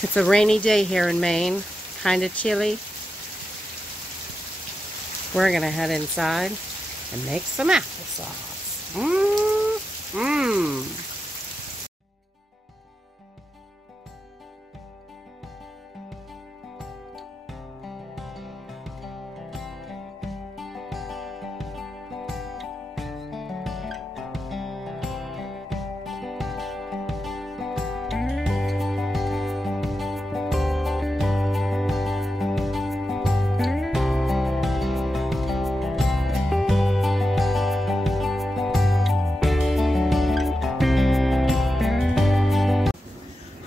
It's a rainy day here in Maine, kind of chilly. We're gonna head inside and make some applesauce. Mmm.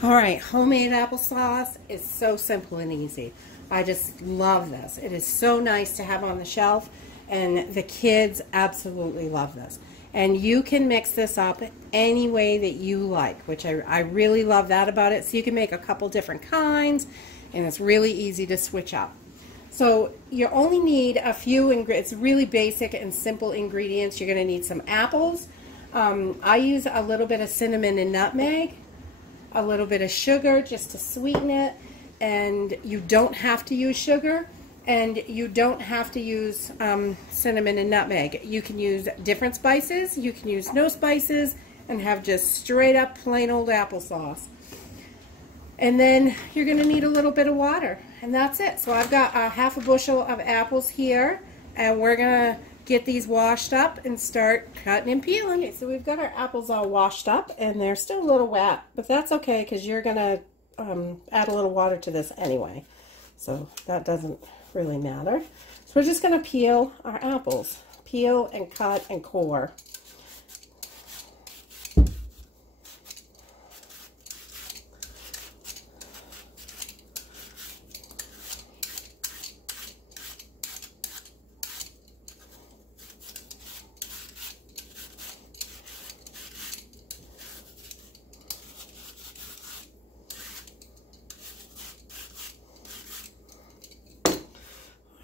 Alright, homemade applesauce is so simple and easy. I just love this. It is so nice to have on the shelf, and the kids absolutely love this. And you can mix this up any way that you like, which I really love that about it. So you can make a couple different kinds, and it's really easy to switch up. So you only need a few ingredients. It's really basic and simple ingredients. You're going to need some apples. I use a little bit of cinnamon and nutmeg, a little bit of sugar just to sweeten it, and you don't have to use sugar, and you don't have to use cinnamon and nutmeg. You can use different spices, you can use no spices, and have just straight up plain old applesauce. And then you're going to need a little bit of water, and that's it. So I've got half a bushel of apples here, and we're going to get these washed up and start cutting and peeling. Okay, so we've got our apples all washed up, and they're still a little wet, but that's okay because you're going to add a little water to this anyway, so that doesn't really matter. So we're just going to peel our apples. Peel and cut and core.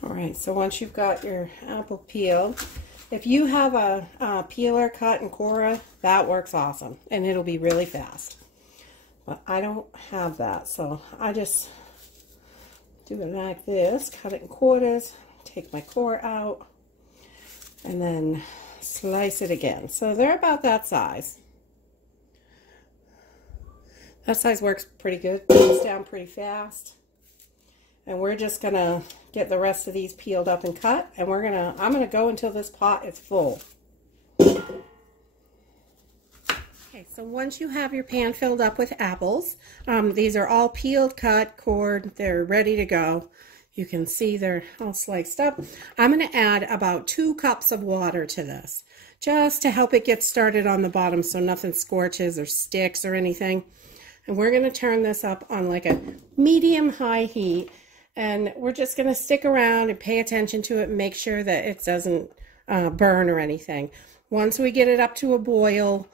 Alright, so once you've got your apple peeled, if you have a peeler, cut, and core, that works awesome, and it'll be really fast. But I don't have that, so I just do it like this, cut it in quarters, take my core out, and then slice it again. So they're about that size. That size works pretty good, goes down pretty fast. And we're just gonna get the rest of these peeled up and cut, and I'm gonna go until this pot is full. Okay, so once you have your pan filled up with apples, these are all peeled, cut, cored, they're ready to go. You can see they're all sliced up. I'm gonna add about 2 cups of water to this, just to help it get started on the bottom so nothing scorches or sticks or anything. And we're gonna turn this up on like a medium-high heat. And we're just going to stick around and pay attention to it and make sure that it doesn't burn or anything. Once we get it up to a boil,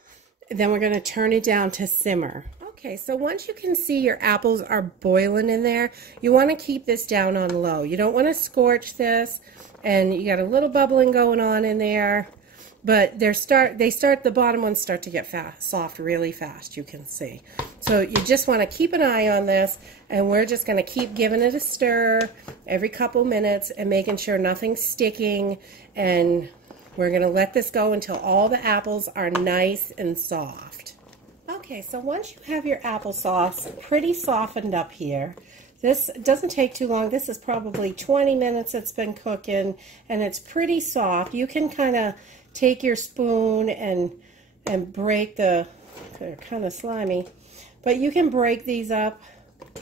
then we're going to turn it down to simmer. Okay, so once you can see your apples are boiling in there, you want to keep this down on low. You don't want to scorch this, and you got a little bubbling going on in there. But the bottom ones start to get soft really fast, you can see. So you just want to keep an eye on this, and we're just going to keep giving it a stir every couple minutes and making sure nothing's sticking, and we're going to let this go until all the apples are nice and soft. Okay, so once you have your applesauce pretty softened up here, this doesn't take too long. This is probably 20 minutes it's been cooking, and it's pretty soft. You can kind of take your spoon and break they're kind of slimy, but you can break these up,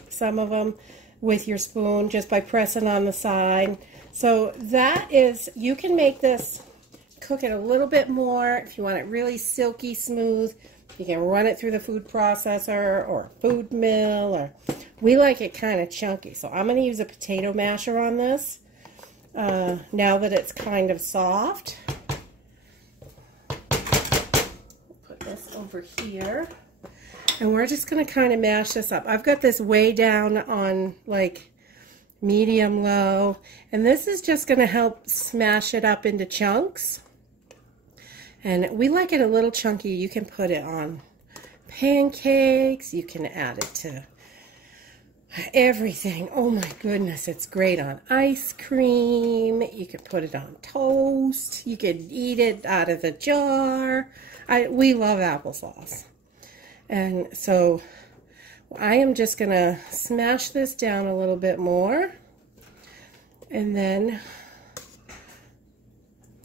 some of them, with your spoon just by pressing on the side. So you can make this, cook it a little bit more. If you want it really silky smooth, you can run it through the food processor or food mill, or we like it kind of chunky. So I'm going to use a potato masher on this now that it's kind of soft. This over here, and we're just going to kind of mash this up. I've got this way down on like medium low, and this is just going to help smash it up into chunks. And we like it a little chunky. You can put it on pancakes, you can add it to everything. Oh my goodness, it's great on ice cream. You could put it on toast. You could eat it out of the jar. We love applesauce. And so I am just going to smash this down a little bit more. And then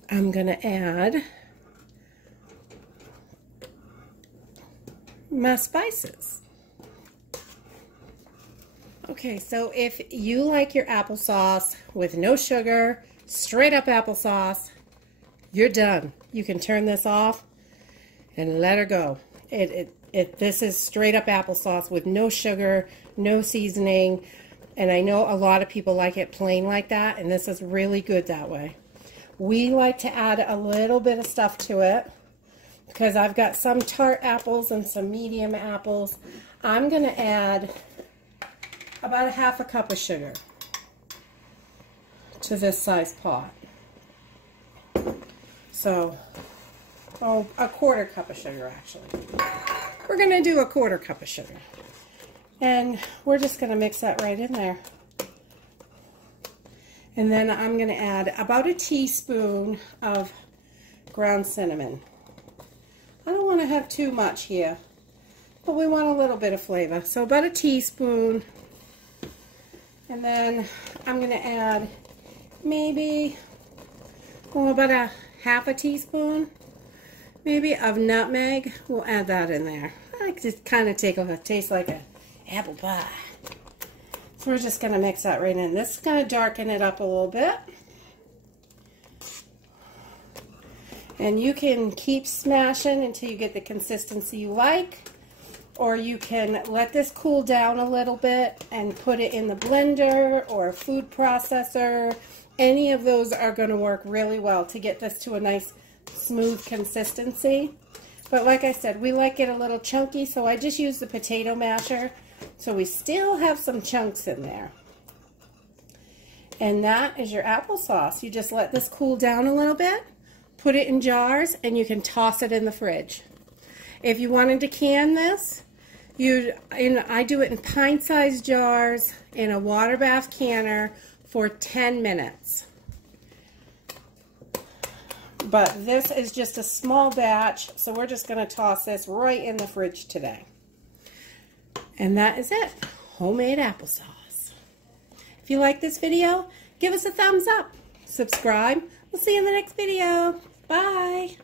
I'm going to add my spices. Okay, so if you like your applesauce with no sugar, straight up applesauce, you're done. You can turn this off and let her go. This is straight up applesauce with no sugar, no seasoning, and I know a lot of people like it plain like that, and this is really good that way. We like to add a little bit of stuff to it because I've got some tart apples and some medium apples. I'm going to add about 1/2 cup of sugar to this size pot. So, oh, 1/4 cup of sugar actually. We're going to do 1/4 cup of sugar. And we're just going to mix that right in there. And then I'm going to add about a teaspoon of ground cinnamon. I don't want to have too much here, but we want a little bit of flavor. So about a teaspoon. And then I'm going to add maybe, about 1/2 teaspoon, maybe, of nutmeg. We'll add that in there. I like to kind of taste like an apple pie. So we're just going to mix that right in. This is going to darken it up a little bit. And you can keep smashing until you get the consistency you like. Or you can let this cool down a little bit and put it in the blender or a food processor. Any of those are going to work really well to get this to a nice smooth consistency. But like I said, we like it a little chunky, so I just use the potato masher. So we still have some chunks in there. And that is your applesauce. You just let this cool down a little bit, put it in jars, and you can toss it in the fridge. If you wanted to can this, I do it in pint-sized jars in a water bath canner for 10 minutes. But this is just a small batch, so we're just going to toss this right in the fridge today. And that is it. Homemade applesauce. If you like this video, give us a thumbs up. Subscribe. We'll see you in the next video. Bye.